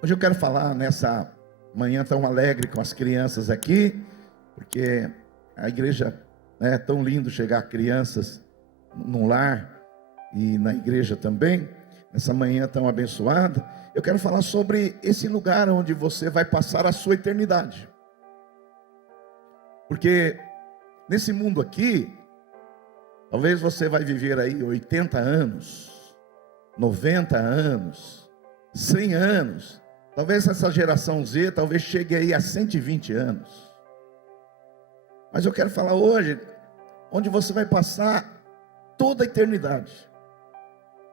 Hoje eu quero falar nessa manhã tão alegre com as crianças aqui, porque a igreja é tão lindo chegar crianças num lar e na igreja também, nessa manhã tão abençoada. Eu quero falar sobre esse lugar onde você vai passar a sua eternidade. Porque nesse mundo aqui, talvez você vai viver aí 80 anos, 90 anos, 100 anos. Talvez essa geração Z, talvez chegue aí a 120 anos. Mas eu quero falar hoje, onde você vai passar toda a eternidade.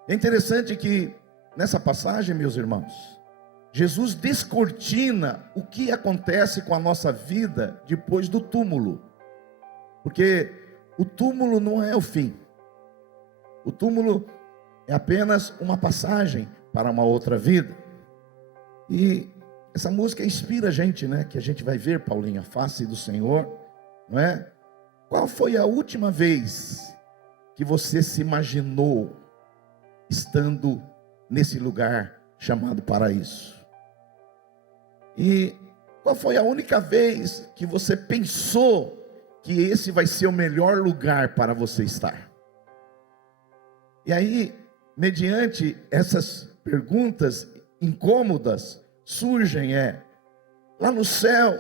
É interessante que, nessa passagem, meus irmãos, Jesus descortina o que acontece com a nossa vida depois do túmulo. Porque o túmulo não é o fim. O túmulo é apenas uma passagem para uma outra vida. E essa música inspira a gente, né? Que a gente vai ver, Paulinho, a face do Senhor, não é? Qual foi a última vez que você se imaginou estando nesse lugar chamado paraíso? E qual foi a única vez que você pensou que esse vai ser o melhor lugar para você estar? E aí, mediante essas perguntas incômodas, surgem, lá no céu,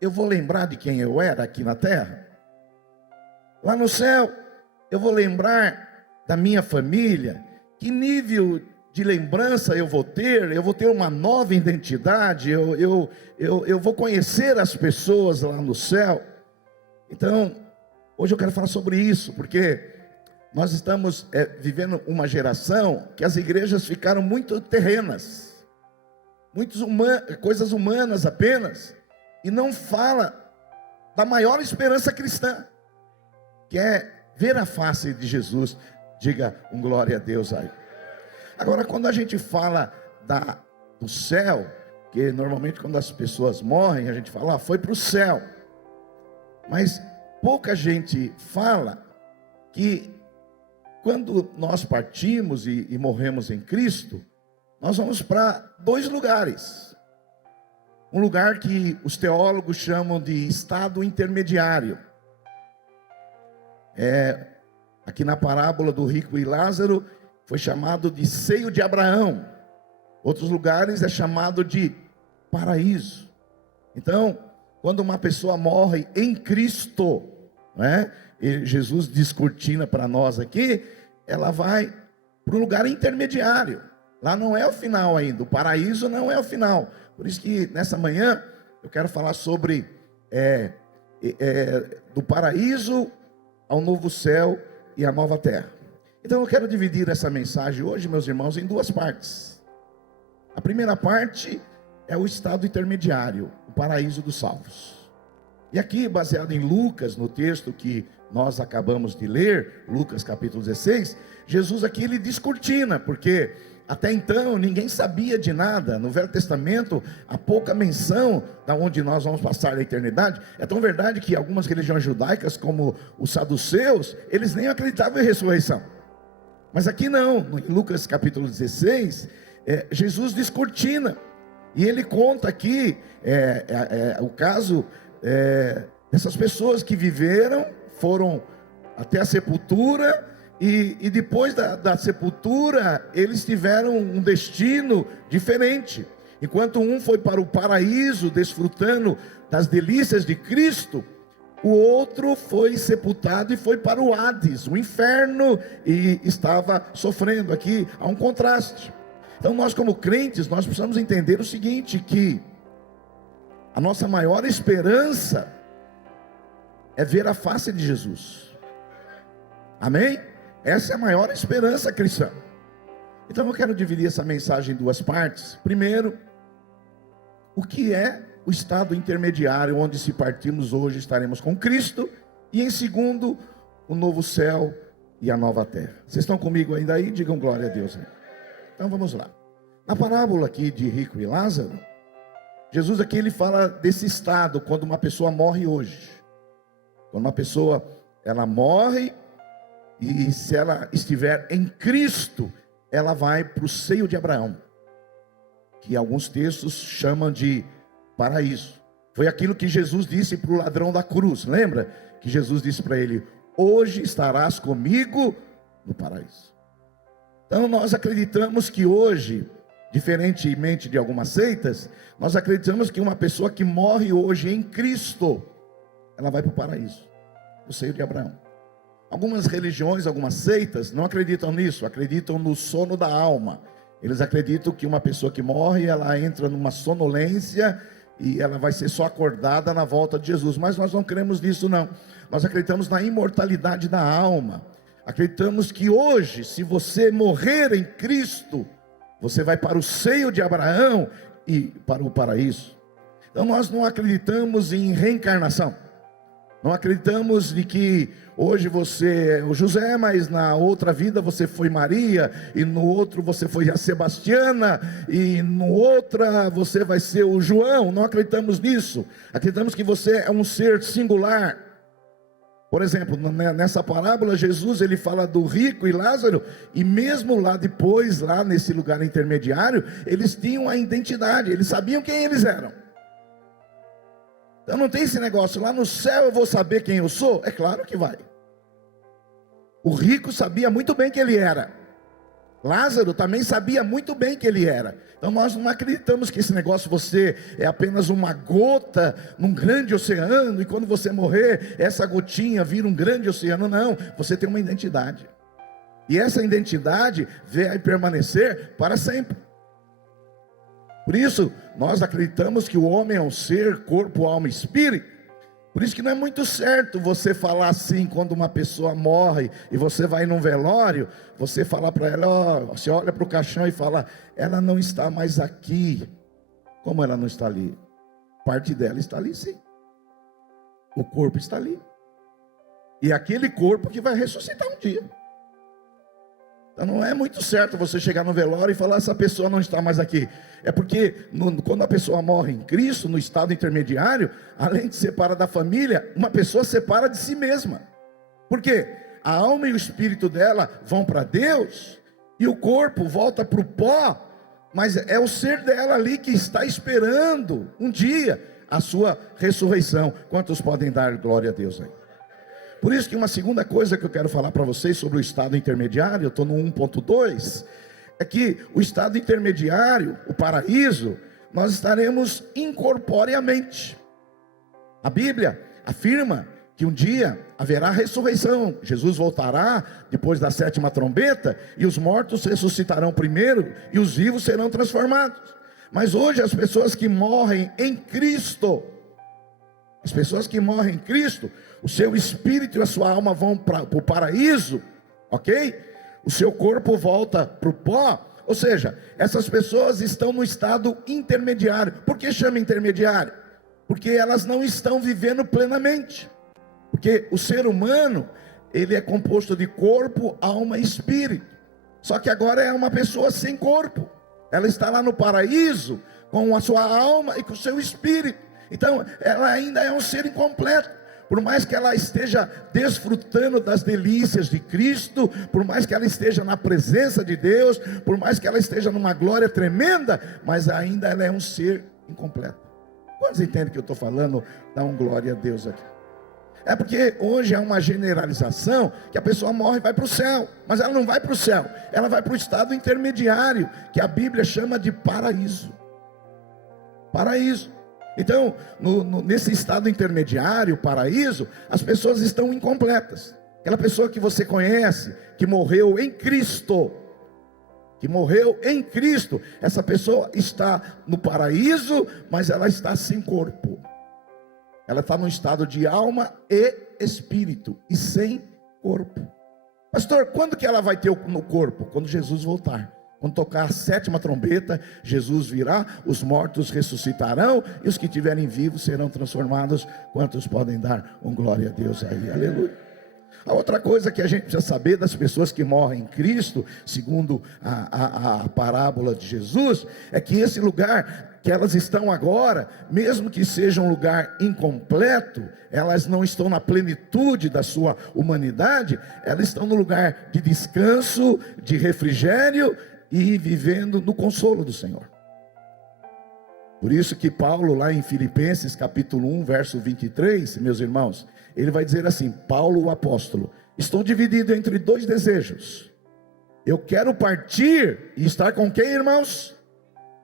eu vou lembrar de quem eu era aqui na terra? Lá no céu, eu vou lembrar da minha família? Que nível de lembrança eu vou ter? Eu vou ter uma nova identidade? Eu vou conhecer as pessoas lá no céu? Então, hoje eu quero falar sobre isso, porque nós estamos vivendo uma geração que as igrejas ficaram muito terrenas, coisas humanas apenas, e não fala da maior esperança cristã, que é ver a face de Jesus. Diga um glória a Deus aí. Agora, quando a gente fala do céu, que normalmente quando as pessoas morrem, a gente fala, foi para o céu. Mas pouca gente fala que quando nós partimos e morremos em Cristo, nós vamos para dois lugares. Um lugar que os teólogos chamam de estado intermediário. Aqui na parábola do rico e Lázaro, foi chamado de seio de Abraão. Outros lugares é chamado de paraíso. Então, quando uma pessoa morre em Cristo, e Jesus descortina para nós aqui, ela vai para um lugar intermediário. Lá não é o final ainda, o paraíso não é o final. Por isso que nessa manhã eu quero falar sobre do paraíso ao novo céu e a nova terra. Então eu quero dividir essa mensagem hoje, meus irmãos, em duas partes. A primeira parte é o estado intermediário, o paraíso dos salvos. E aqui, baseado em Lucas, no texto que nós acabamos de ler, Lucas capítulo 16, Jesus aqui ele descortina, porque até então ninguém sabia de nada. No Velho Testamento há pouca menção da onde nós vamos passar a eternidade. É tão verdade que algumas religiões judaicas, como os saduceus, eles nem acreditavam em ressurreição. Mas aqui não, em Lucas capítulo 16, Jesus descortina. E ele conta aqui o caso dessas pessoas que viveram, foram até a sepultura, e depois da sepultura, eles tiveram um destino diferente. Enquanto um foi para o paraíso, desfrutando das delícias de Cristo, o outro foi sepultado e foi para o Hades, o inferno, e estava sofrendo. Aqui há um contraste. Então nós, como crentes, nós precisamos entender o seguinte, que a nossa maior esperança é ver a face de Jesus. Amém? Essa é a maior esperança cristã. Então eu quero dividir essa mensagem em duas partes. Primeiro, o que é o estado intermediário, onde se partirmos hoje estaremos com Cristo. E em segundo, o novo céu e a nova terra. Vocês estão comigo ainda aí? Digam glória a Deus. Então vamos lá. Na parábola aqui de rico e Lázaro, Jesus aqui ele fala desse estado quando uma pessoa morre hoje. Quando uma pessoa ela morre, e se ela estiver em Cristo, ela vai para o seio de Abraão, que alguns textos chamam de paraíso. Foi aquilo que Jesus disse para o ladrão da cruz, lembra? Que Jesus disse para ele: hoje estarás comigo no paraíso. Então nós acreditamos que hoje, diferentemente de algumas seitas, nós acreditamos que uma pessoa que morre hoje em Cristo, ela vai para o paraíso, o seio de Abraão. Algumas religiões, algumas seitas não acreditam nisso, acreditam no sono da alma. Eles acreditam que uma pessoa que morre, ela entra numa sonolência e ela vai ser só acordada na volta de Jesus. Mas nós não cremos nisso não. Nós acreditamos na imortalidade da alma. Acreditamos que hoje, se você morrer em Cristo, você vai para o seio de Abraão e para o paraíso. Então nós não acreditamos em reencarnação. Não acreditamos de que hoje você é o José, mas na outra vida você foi Maria, e no outro você foi a Sebastiana, e no outra você vai ser o João. Não acreditamos nisso. Acreditamos que você é um ser singular. Por exemplo, nessa parábola, Jesus ele fala do rico e Lázaro, e mesmo lá depois, lá nesse lugar intermediário, eles tinham a identidade, eles sabiam quem eles eram. Então não tem esse negócio, lá no céu eu vou saber quem eu sou? É claro que vai. O rico sabia muito bem quem ele era. Lázaro também sabia muito bem quem ele era. Então nós não acreditamos que esse negócio você é apenas uma gota num grande oceano, e quando você morrer, essa gotinha vira um grande oceano. Não, você tem uma identidade. E essa identidade vai permanecer para sempre. Por isso, nós acreditamos que o homem é um ser, corpo, alma e espírito. Por isso que não é muito certo você falar assim, quando uma pessoa morre, e você vai num velório, você falar para ela, ó, você olha para o caixão e fala: ela não está mais aqui. Como ela não está ali? Parte dela está ali, sim. O corpo está ali. E aquele corpo que vai ressuscitar um dia. Então não é muito certo você chegar no velório e falar: essa pessoa não está mais aqui. É porque quando a pessoa morre em Cristo, no estado intermediário, além de separar da família, uma pessoa separa de si mesma. Por quê? A alma e o espírito dela vão para Deus, e o corpo volta para o pó, mas é o ser dela ali que está esperando um dia a sua ressurreição. Quantos podem dar glória a Deus aí? Por isso que uma segunda coisa que eu quero falar para vocês sobre o estado intermediário, eu estou no 1.2, é que o estado intermediário, o paraíso, nós estaremos incorporeamente. A Bíblia afirma que um dia haverá ressurreição. Jesus voltará depois da 7ª trombeta, e os mortos ressuscitarão primeiro, e os vivos serão transformados. Mas hoje as pessoas que morrem em Cristo, as pessoas que morrem em Cristo, o seu espírito e a sua alma vão para o paraíso, ok? O seu corpo volta para o pó. Ou seja, essas pessoas estão no estado intermediário. Por que chama intermediário? Porque elas não estão vivendo plenamente. Porque o ser humano, ele é composto de corpo, alma e espírito. Só que agora é uma pessoa sem corpo. Ela está lá no paraíso com a sua alma e com o seu espírito. Então ela ainda é um ser incompleto. Por mais que ela esteja desfrutando das delícias de Cristo, por mais que ela esteja na presença de Deus, por mais que ela esteja numa glória tremenda, mas ainda ela é um ser incompleto. Quantos entendem que eu estou falando? Dá um glória a Deus aqui. É porque hoje é uma generalização que a pessoa morre e vai para o céu, mas ela não vai para o céu, ela vai para o estado intermediário, que a Bíblia chama de paraíso. Paraíso. Então, nesse estado intermediário, paraíso, as pessoas estão incompletas. Aquela pessoa que você conhece, que morreu em Cristo, essa pessoa está no paraíso, mas ela está sem corpo. Ela está no estado de alma e espírito, e sem corpo. Pastor, quando que ela vai ter no corpo? Quando Jesus voltar. Quando tocar a 7ª trombeta, Jesus virá, os mortos ressuscitarão, e os que estiverem vivos serão transformados. Quantos podem dar um glória a Deus aí? Aleluia. A outra coisa que a gente precisa saber das pessoas que morrem em Cristo, segundo a parábola de Jesus, é que esse lugar que elas estão agora, mesmo que seja um lugar incompleto, elas não estão na plenitude da sua humanidade, elas estão no lugar de descanso, de refrigério, e vivendo no consolo do Senhor. Por isso que Paulo, lá em Filipenses capítulo 1, verso 23, meus irmãos, ele vai dizer assim: Paulo, o apóstolo, estou dividido entre dois desejos. Eu quero partir e estar com quem, irmãos?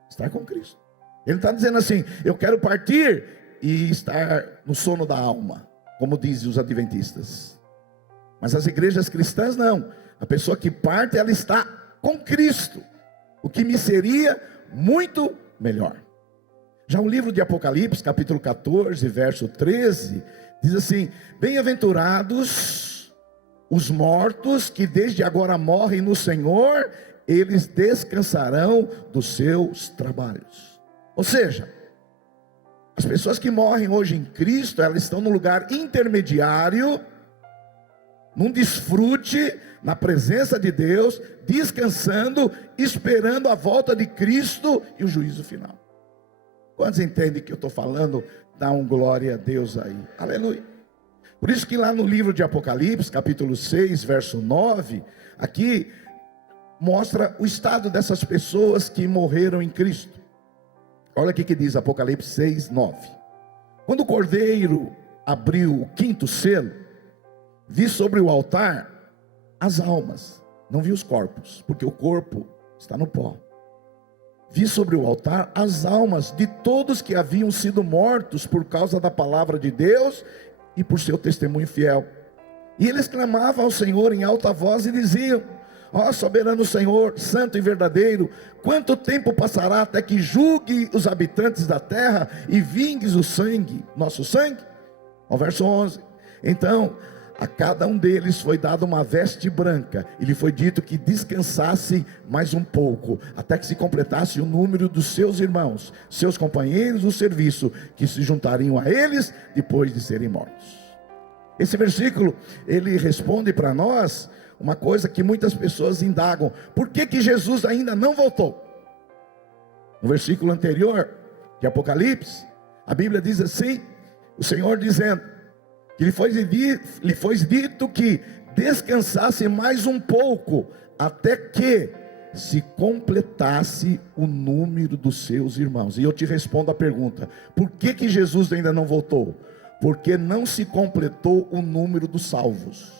Estar com Cristo. Ele está dizendo assim: eu quero partir e estar no sono da alma, como dizem os adventistas. Mas as igrejas cristãs não. A pessoa que parte, ela está com Cristo, o que me seria muito melhor. Já o livro de Apocalipse, capítulo 14, verso 13, diz assim: bem-aventurados os mortos que desde agora morrem no Senhor, eles descansarão dos seus trabalhos. Ou seja, as pessoas que morrem hoje em Cristo, elas estão num lugar intermediário, num desfrute na presença de Deus, descansando, esperando a volta de Cristo e o juízo final. Quantos entendem que eu estou falando? Dá um glória a Deus aí, aleluia. Por isso que lá no livro de Apocalipse, capítulo 6, verso 9, aqui mostra o estado dessas pessoas que morreram em Cristo. Olha aqui que diz Apocalipse 6, 9. Quando o Cordeiro abriu o quinto selo, vi sobre o altar as almas, não vi os corpos, porque o corpo está no pó. Vi sobre o altar as almas de todos que haviam sido mortos por causa da palavra de Deus e por seu testemunho fiel. E eles clamavam ao Senhor em alta voz e diziam: ó soberano Senhor, santo e verdadeiro, quanto tempo passará até que julgue os habitantes da terra e vingues o sangue, nosso sangue? Ao verso 11. Então a cada um deles foi dada uma veste branca, e lhe foi dito que descansasse mais um pouco, até que se completasse o número dos seus irmãos, seus companheiros do serviço, que se juntariam a eles depois de serem mortos. Esse versículo, ele responde para nós uma coisa que muitas pessoas indagam: por que Jesus ainda não voltou? No versículo anterior de Apocalipse, a Bíblia diz assim, o Senhor dizendo que lhe foi dito que descansasse mais um pouco, até que se completasse o número dos seus irmãos. E eu te respondo a pergunta: por que Jesus ainda não voltou? Porque não se completou o número dos salvos.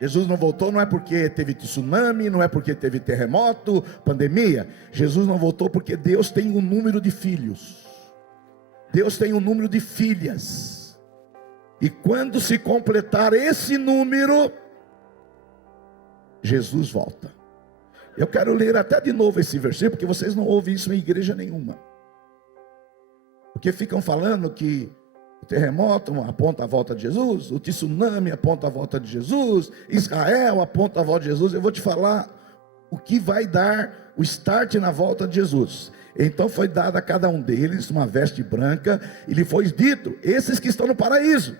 Jesus não voltou não é porque teve tsunami, não é porque teve terremoto, pandemia. Jesus não voltou porque Deus tem um número de filhos. Deus tem um número de filhas, e quando se completar esse número, Jesus volta. Eu quero ler até de novo esse versículo, porque vocês não ouvem isso em igreja nenhuma, porque ficam falando que o terremoto aponta a volta de Jesus, o tsunami aponta a volta de Jesus, Israel aponta a volta de Jesus. Eu vou te falar o que vai dar o start na volta de Jesus. Então foi dada a cada um deles uma veste branca, e lhe foi dito: esses que estão no paraíso,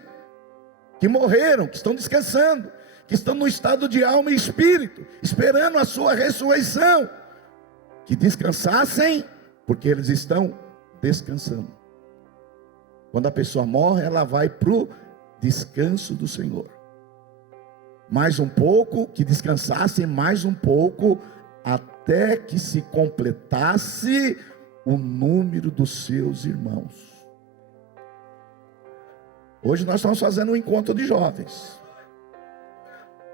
que morreram, que estão descansando, que estão no estado de alma e espírito, esperando a sua ressurreição, que descansassem, porque eles estão descansando. Quando a pessoa morre, ela vai para o descanso do Senhor. Mais um pouco, que descansassem mais um pouco, até que se completasse o número dos seus irmãos. Hoje nós estamos fazendo um encontro de jovens.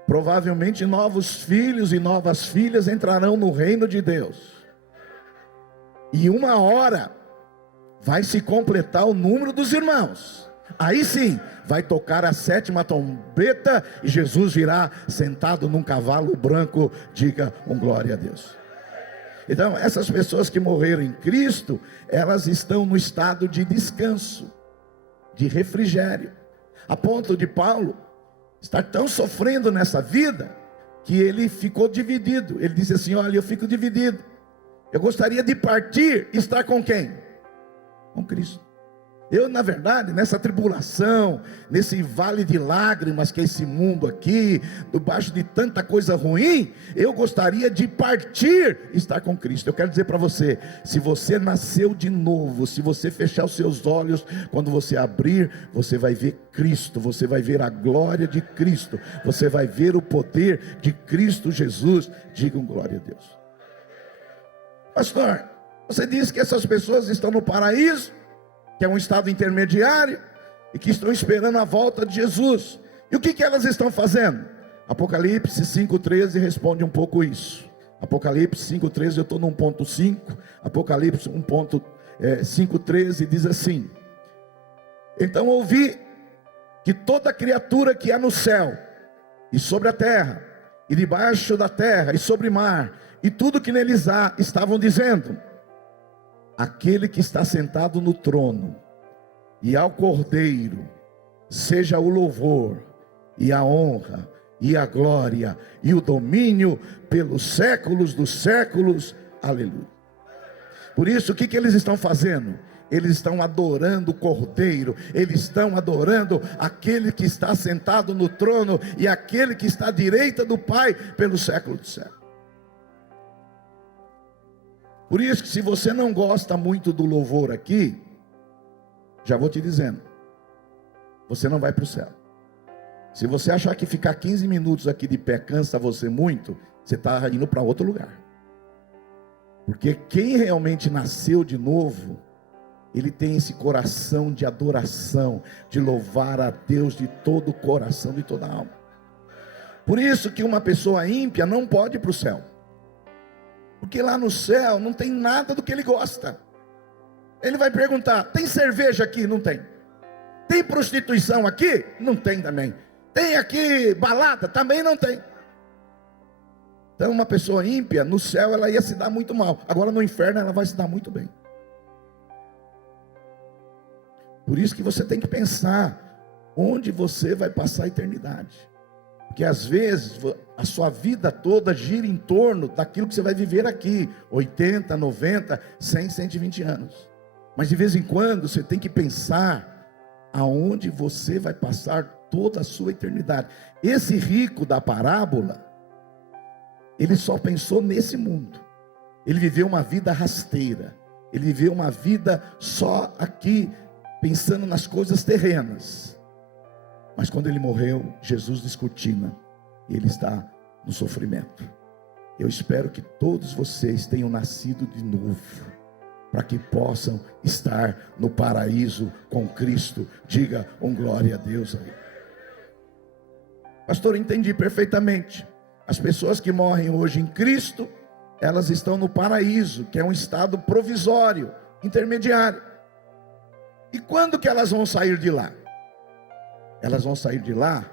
Provavelmente novos filhos e novas filhas entrarão no reino de Deus. E uma hora vai se completar o número dos irmãos. Aí sim, vai tocar a sétima trombeta e Jesus virá sentado num cavalo branco. Diga um glória a Deus. Então, essas pessoas que morreram em Cristo, elas estão no estado de descanso, de refrigério, a ponto de Paulo estar tão sofrendo nessa vida, que ele ficou dividido. Ele disse assim: olha, eu fico dividido, eu gostaria de partir e estar com quem? Com Cristo. Eu, na verdade, nessa tribulação, nesse vale de lágrimas que é esse mundo aqui, debaixo de tanta coisa ruim, eu gostaria de partir e estar com Cristo. Eu quero dizer para você, se você nasceu de novo, se você fechar os seus olhos, quando você abrir, você vai ver Cristo, você vai ver a glória de Cristo, você vai ver o poder de Cristo Jesus. Digam glória a Deus. Pastor, Você diz que essas pessoas estão no paraíso, que é um estado intermediário, e que estão esperando a volta de Jesus. E o que elas estão fazendo? Apocalipse 5,13 responde um pouco isso. Apocalipse 5,13, eu estou no 1,5. Apocalipse 5,13 diz assim: então ouvi que toda criatura que há no céu, e sobre a terra, e debaixo da terra, e sobre o mar, e tudo que neles há, estavam dizendo: aquele que está sentado no trono, e ao Cordeiro, seja o louvor, e a honra, e a glória, e o domínio, pelos séculos dos séculos. Aleluia. Por isso, o que eles estão fazendo? Eles estão adorando o Cordeiro, eles estão adorando aquele que está sentado no trono, e aquele que está à direita do Pai, pelo século dos séculos. Por isso que se você não gosta muito do louvor aqui, já vou te dizendo, você não vai para o céu. Se você achar que ficar 15 minutos aqui de pé cansa você muito, você está indo para outro lugar. Porque quem realmente nasceu de novo, ele tem esse coração de adoração, de louvar a Deus de todo o coração, de toda a alma. Por isso que uma pessoa ímpia não pode ir para o céu. Porque lá no céu não tem nada do que ele gosta. Ele vai perguntar: tem cerveja aqui? Não tem. Tem prostituição aqui? Não tem também. Tem aqui balada? Também não tem. Então uma pessoa ímpia, no céu ela ia se dar muito mal. Agora no inferno ela vai se dar muito bem. Por isso que você tem que pensar onde você vai passar a eternidade. Porque às vezes a sua vida toda gira em torno daquilo que você vai viver aqui, 80, 90, 100, 120 anos. Mas de vez em quando você tem que pensar aonde você vai passar toda a sua eternidade. Esse rico da parábola, ele só pensou nesse mundo. Ele viveu uma vida rasteira. Ele viveu uma vida só aqui, pensando nas coisas terrenas. Mas quando ele morreu, Jesus descortina, e ele está no sofrimento. Eu espero que todos vocês tenham nascido de novo, para que possam estar no paraíso com Cristo. Diga glória a Deus aí. Pastor, entendi perfeitamente. As pessoas que morrem hoje em Cristo, elas estão no paraíso, que é um estado provisório, intermediário. E quando que elas vão sair de lá? Elas vão sair de lá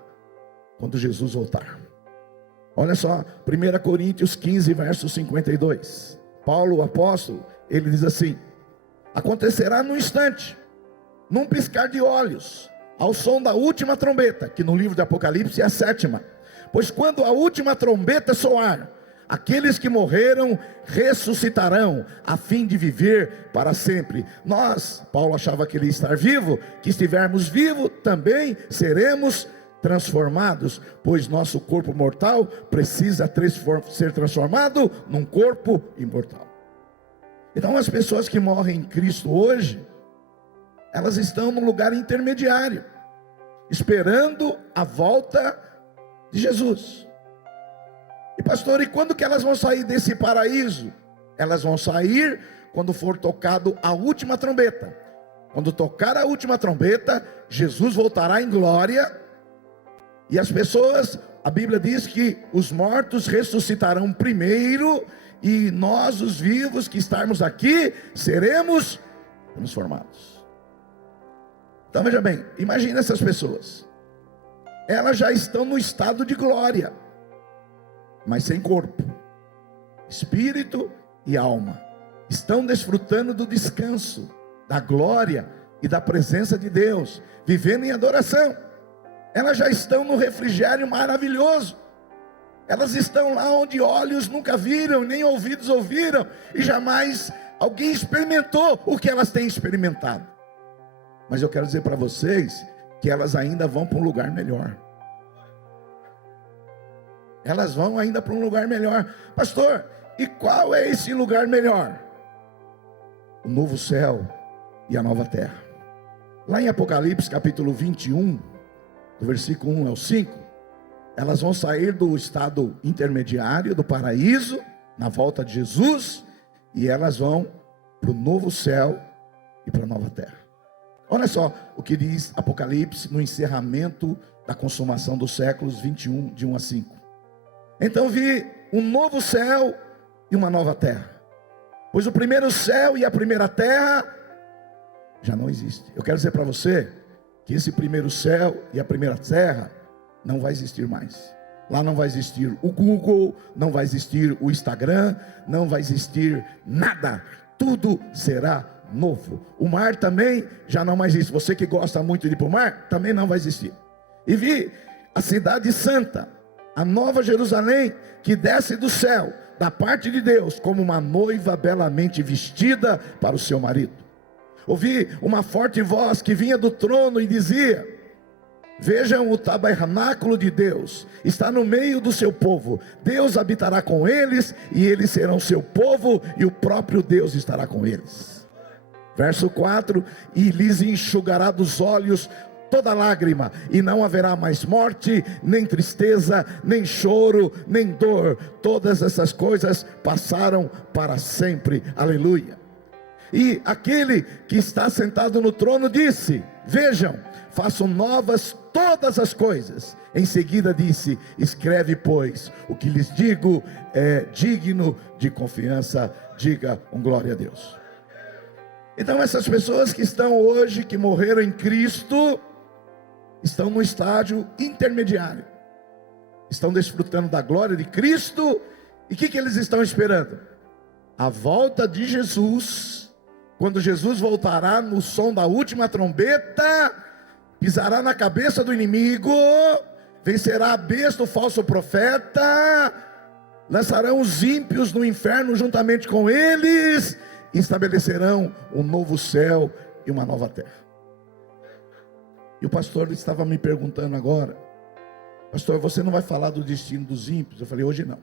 quando Jesus voltar. Olha só, 1 Coríntios 15, verso 52. Paulo, o apóstolo, ele diz assim: acontecerá num instante, num piscar de olhos, ao som da última trombeta, que no livro de Apocalipse é a 7ª. Pois quando a última trombeta soar, aqueles que morreram ressuscitarão, a fim de viver para sempre. Nós, Paulo achava que ele ia estar vivo, que estivermos vivos, também seremos transformados, pois nosso corpo mortal precisa ser transformado num corpo imortal. Então as pessoas que morrem em Cristo hoje, elas estão num lugar intermediário, esperando a volta de Jesus. E pastor, e quando que elas vão sair desse paraíso? Elas vão sair quando for tocado a última trombeta. Quando tocar a última trombeta, Jesus voltará em glória. E as pessoas, a Bíblia diz que os mortos ressuscitarão primeiro, e nós, os vivos que estarmos aqui, seremos transformados. Então veja bem, imagine essas pessoas. Elas já estão no estado de glória, mas sem corpo, espírito e alma. Estão desfrutando do descanso, da glória e da presença de Deus, vivendo em adoração. Elas já estão no refrigério maravilhoso. Elas estão lá onde olhos nunca viram, nem ouvidos ouviram, e jamais alguém experimentou o que elas têm experimentado. Mas eu quero dizer para vocês que elas ainda vão para um lugar melhor. Elas vão ainda para um lugar melhor. Pastor, e qual é esse lugar melhor? O novo céu e a nova terra. Lá em Apocalipse capítulo 21, do versículo 1 ao 5, elas vão sair do estado intermediário, do paraíso, na volta de Jesus, e elas vão para o novo céu e para a nova terra. Olha só o que diz Apocalipse no encerramento da consumação dos séculos 21, de 1 a 5. Então vi um novo céu e uma nova terra, pois o primeiro céu e a primeira terra já não existem. Eu quero dizer para você que esse primeiro céu e a primeira terra não vai existir mais. Lá não vai existir o Google, não vai existir o Instagram, não vai existir nada. Tudo será novo. O mar também já não mais existe. Você que gosta muito de ir para o mar, também não vai existir. E vi a cidade santa, a nova Jerusalém, que desce do céu, da parte de Deus, como uma noiva belamente vestida para o seu marido. Ouvi uma forte voz que vinha do trono e dizia: vejam, o tabernáculo de Deus está no meio do seu povo. Deus habitará com eles, e eles serão seu povo, e o próprio Deus estará com eles. Verso 4: e lhes enxugará dos olhos toda lágrima, e não haverá mais morte, nem tristeza, nem choro, nem dor. Todas essas coisas passaram para sempre. Aleluia. E aquele que está sentado no trono disse: vejam, façam novas todas as coisas. Em seguida disse: escreve, pois o que lhes digo é digno de confiança. Diga glória a Deus. Então essas pessoas que estão hoje, que morreram em Cristo, estão no estágio intermediário, estão desfrutando da glória de Cristo. E o que eles estão esperando? A volta de Jesus. Quando Jesus voltará no som da última trombeta, pisará na cabeça do inimigo, vencerá a besta, o falso profeta, lançarão os ímpios no inferno juntamente com eles, e estabelecerão um novo céu e uma nova terra. E o pastor estava me perguntando agora: pastor, você não vai falar do destino dos ímpios? Eu falei: hoje não.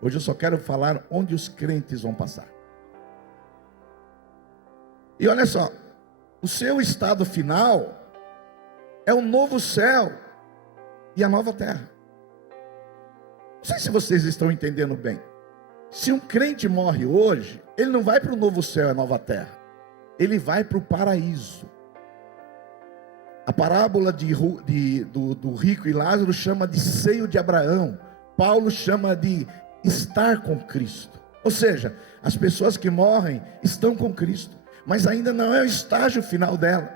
Hoje eu só quero falar onde os crentes vão passar. E olha só, o seu estado final é o novo céu e a nova terra. Não sei se vocês estão entendendo bem. Se um crente morre hoje, ele não vai para o novo céu e a nova terra, ele vai para o paraíso. A parábola do rico e Lázaro chama de seio de Abraão. Paulo chama de estar com Cristo. Ou seja, as pessoas que morrem estão com Cristo, mas ainda não é o estágio final dela.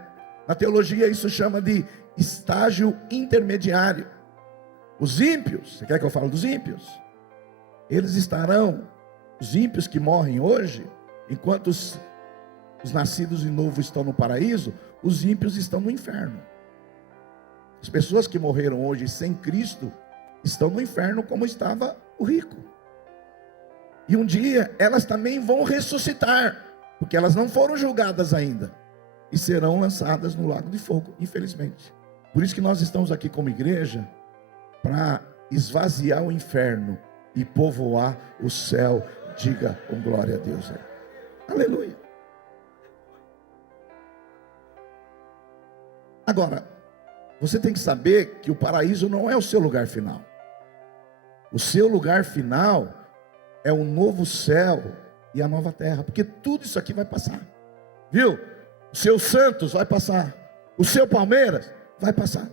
Na teologia isso chama de estágio intermediário. Os ímpios, você quer que eu fale dos ímpios? Eles estarão, os ímpios que morrem hoje, enquanto os nascidos de novo estão no paraíso, os ímpios estão no inferno. As pessoas que morreram hoje sem Cristo estão no inferno, como estava o rico. E um dia elas também vão ressuscitar, porque elas não foram julgadas ainda, e serão lançadas no lago de fogo, infelizmente. Por isso que nós estamos aqui como igreja, para esvaziar o inferno e povoar o céu. Diga glória a Deus. Aleluia. Agora, você tem que saber que o paraíso não é o seu lugar final. O seu lugar final é o novo céu e a nova terra, porque tudo isso aqui vai passar, viu? O seu Santos vai passar, o seu Palmeiras vai passar,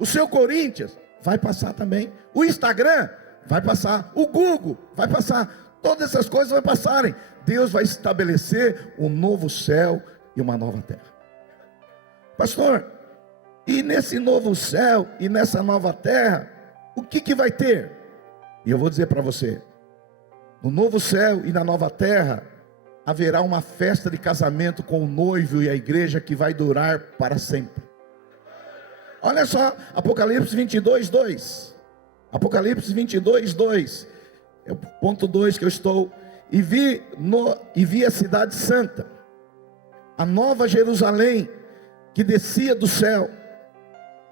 o seu Corinthians vai passar também, o Instagram vai passar, o Google vai passar, todas essas coisas vão passarem. Deus vai estabelecer um novo céu e uma nova terra. Pastor, e nesse novo céu e nessa nova terra, o que vai ter? E eu vou dizer para você: no novo céu e na nova terra haverá uma festa de casamento com o noivo e a igreja que vai durar para sempre. Olha só, Apocalipse 22, 2. Apocalipse 22, 2. É o ponto 2 que eu estou. E vi a cidade santa, a nova Jerusalém, que descia do céu,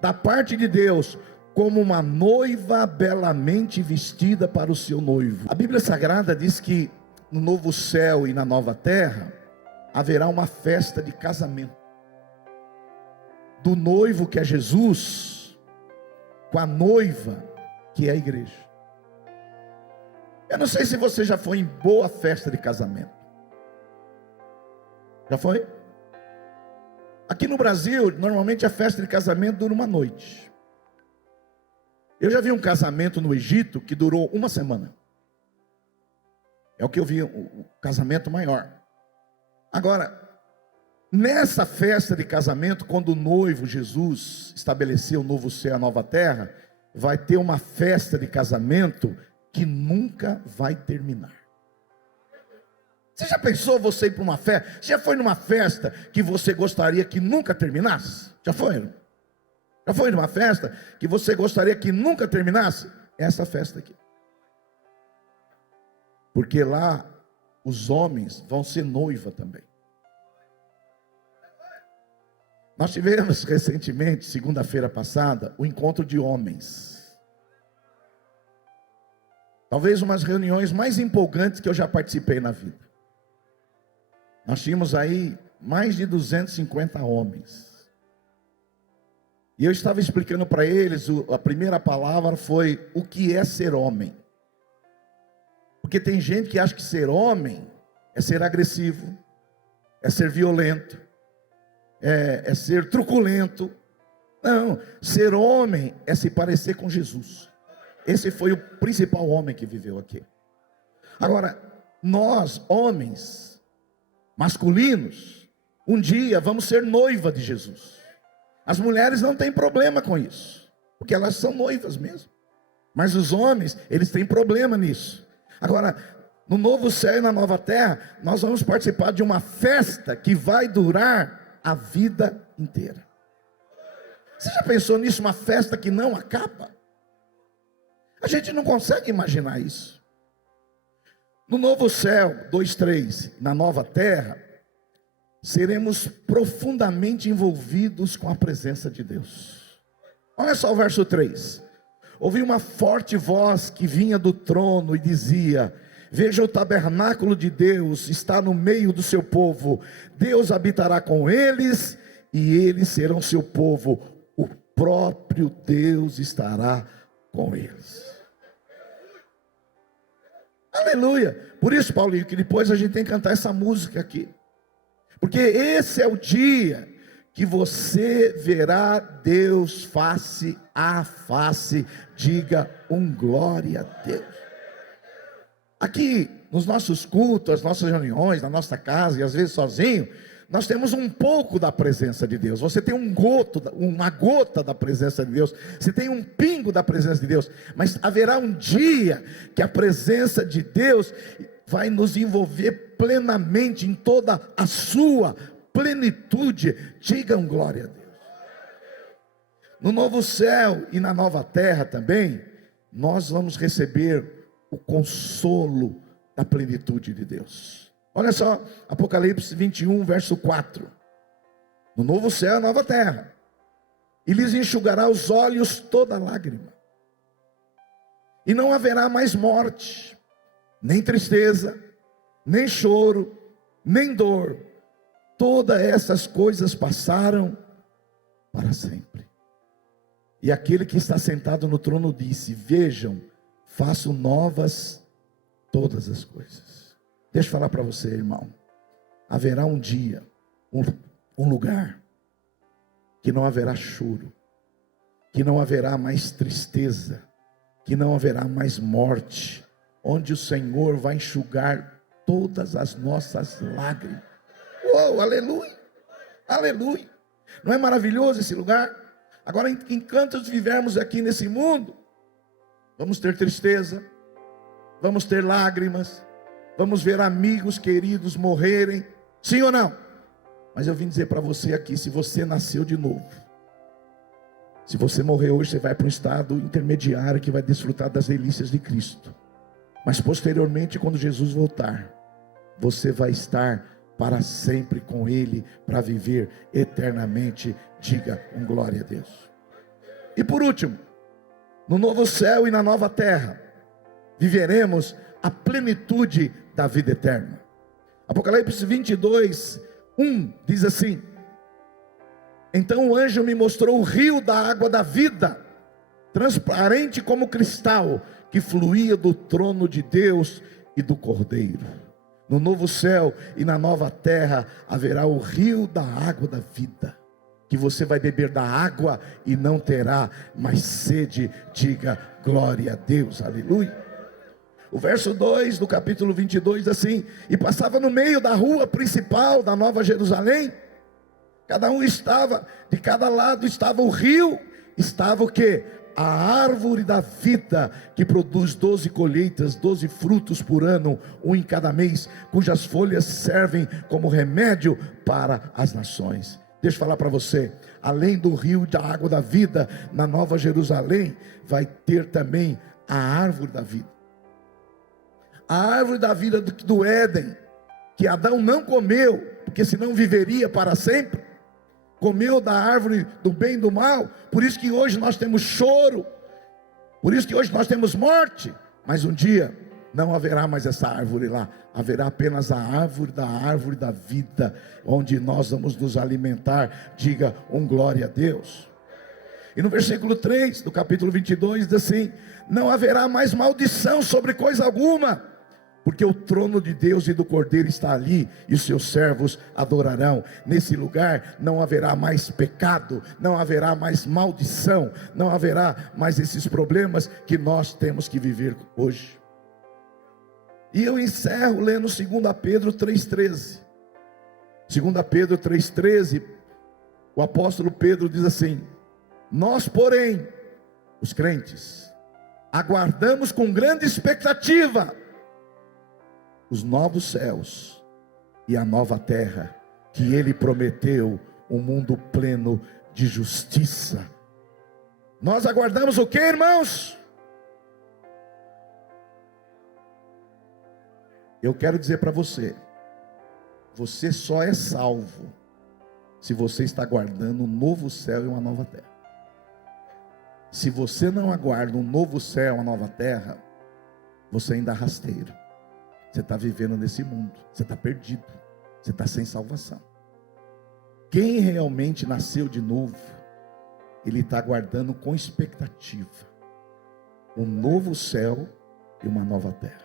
da parte de Deus, como uma noiva belamente vestida para o seu noivo. A Bíblia Sagrada diz que no novo céu e na nova terra haverá uma festa de casamento do noivo, que é Jesus, com a noiva, que é a igreja. Eu não sei se você já foi em boa festa de casamento. Já foi? Aqui no Brasil, normalmente a festa de casamento dura uma noite. Eu já vi um casamento no Egito que durou uma semana. É o que eu vi, o casamento maior. Agora, nessa festa de casamento, quando o noivo Jesus estabeleceu o novo céu e a nova terra, vai ter uma festa de casamento que nunca vai terminar. Você já pensou você ir para uma festa? Você já foi numa festa que você gostaria que nunca terminasse? Já foi? Já foi numa festa que você gostaria que nunca terminasse? Essa festa aqui. Porque lá os homens vão ser noiva também. Nós tivemos recentemente, segunda-feira passada, o encontro de homens. Talvez uma das reuniões mais empolgantes que eu já participei na vida. Nós tínhamos aí mais de 250 homens. E eu estava explicando para eles, a primeira palavra foi: o que é ser homem? Porque tem gente que acha que ser homem é ser agressivo, é ser violento, é ser truculento. Não, ser homem é se parecer com Jesus. Esse foi o principal homem que viveu aqui. Agora, nós, homens masculinos, um dia vamos ser noiva de Jesus. As mulheres não têm problema com isso, porque elas são noivas mesmo. Mas os homens, eles têm problema nisso. Agora, no novo céu e na nova terra, nós vamos participar de uma festa que vai durar a vida inteira. Você já pensou nisso? Uma festa que não acaba? A gente não consegue imaginar isso. No novo céu, 2:3, na nova terra, seremos profundamente envolvidos com a presença de Deus. Olha só o verso 3. Ouvi uma forte voz que vinha do trono e dizia: veja, o tabernáculo de Deus está no meio do seu povo. Deus habitará com eles e eles serão seu povo. O próprio Deus estará com eles. Aleluia. Por isso, Paulinho, que depois a gente tem que cantar essa música aqui. Porque esse é o dia que você verá Deus face a face. Diga glória a Deus. Aqui nos nossos cultos, as nossas reuniões, na nossa casa e às vezes sozinho, nós temos um pouco da presença de Deus. Você tem uma gota da presença de Deus. Você tem um pingo da presença de Deus. Mas haverá um dia que a presença de Deus vai nos envolver plenamente em toda a sua plenitude. Digam glória a Deus. No novo céu e na nova terra também, nós vamos receber o consolo da plenitude de Deus. Olha só, Apocalipse 21, verso 4. No novo céu e nova terra, e lhes enxugará os olhos toda lágrima, e não haverá mais morte, nem tristeza, nem choro, nem dor. Todas essas coisas passaram para sempre. E aquele que está sentado no trono disse: vejam, faço novas todas as coisas. Deixa eu falar para você, irmão. Haverá um dia, um lugar, que não haverá choro, que não haverá mais tristeza, que não haverá mais morte, onde o Senhor vai enxugar todas as nossas lágrimas. Uou, aleluia, aleluia. Não é maravilhoso esse lugar? Agora, enquanto vivermos aqui nesse mundo, vamos ter tristeza, vamos ter lágrimas, vamos ver amigos queridos morrerem, sim ou não? Mas eu vim dizer para você aqui, se você nasceu de novo, se você morrer hoje, você vai para um estado intermediário que vai desfrutar das delícias de Cristo. Mas posteriormente, quando Jesus voltar, você vai estar para sempre com Ele, para viver eternamente. Diga glória a Deus. E por último, no novo céu e na nova terra, viveremos a plenitude da vida eterna. Apocalipse 22, 1 diz assim: então o anjo me mostrou o rio da água da vida, transparente como cristal, que fluía do trono de Deus e do Cordeiro. No novo céu e na nova terra haverá o rio da água da vida, que você vai beber da água e não terá mais sede. Diga glória a Deus, aleluia. O verso 2 do capítulo 22 diz assim: e passava no meio da rua principal da Nova Jerusalém, de cada lado estava o rio, estava o que? A árvore da vida, que produz 12 colheitas, 12 frutos por ano, um em cada mês, cujas folhas servem como remédio para as nações. Deixa eu falar para você, além do rio da água da vida, na Nova Jerusalém, vai ter também a árvore da vida. A árvore da vida do Éden, que Adão não comeu, porque senão viveria para sempre. Comeu da árvore do bem e do mal, por isso que hoje nós temos choro, por isso que hoje nós temos morte. Mas um dia não haverá mais essa árvore lá, haverá apenas a árvore da vida, onde nós vamos nos alimentar. Diga glória a Deus. E no versículo 3 do capítulo 22 diz assim: não haverá mais maldição sobre coisa alguma, porque o trono de Deus e do Cordeiro está ali, e os seus servos adorarão. Nesse lugar não haverá mais pecado, não haverá mais maldição, não haverá mais esses problemas que nós temos que viver hoje. E eu encerro lendo 2 Pedro 3,13. 2 Pedro 3,13, o apóstolo Pedro diz assim: nós, porém, os crentes, aguardamos com grande expectativa os novos céus e a nova terra, que Ele prometeu, um mundo pleno de justiça. Nós aguardamos o que, irmãos? Eu quero dizer para você, você só é salvo se você está aguardando um novo céu e uma nova terra. Se você não aguarda um novo céu e uma nova terra, você ainda é rasteiro. Você está vivendo nesse mundo, você está perdido, você está sem salvação. Quem realmente nasceu de novo, ele está aguardando com expectativa um novo céu e uma nova terra.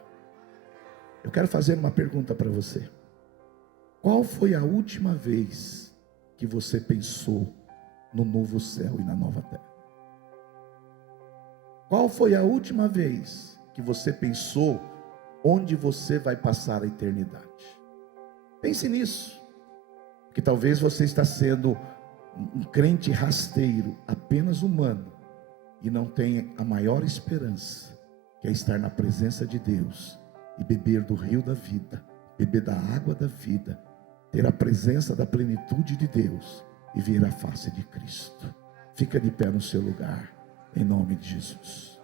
Eu quero fazer uma pergunta para você. Qual foi a última vez que você pensou no novo céu e na nova terra? Qual foi a última vez que você pensou onde você vai passar a eternidade? Pense nisso, porque talvez você está sendo um crente rasteiro, apenas humano, e não tenha a maior esperança, que é estar na presença de Deus e beber do rio da vida, beber da água da vida, ter a presença da plenitude de Deus e ver a face de Cristo. Fica de pé no seu lugar, em nome de Jesus.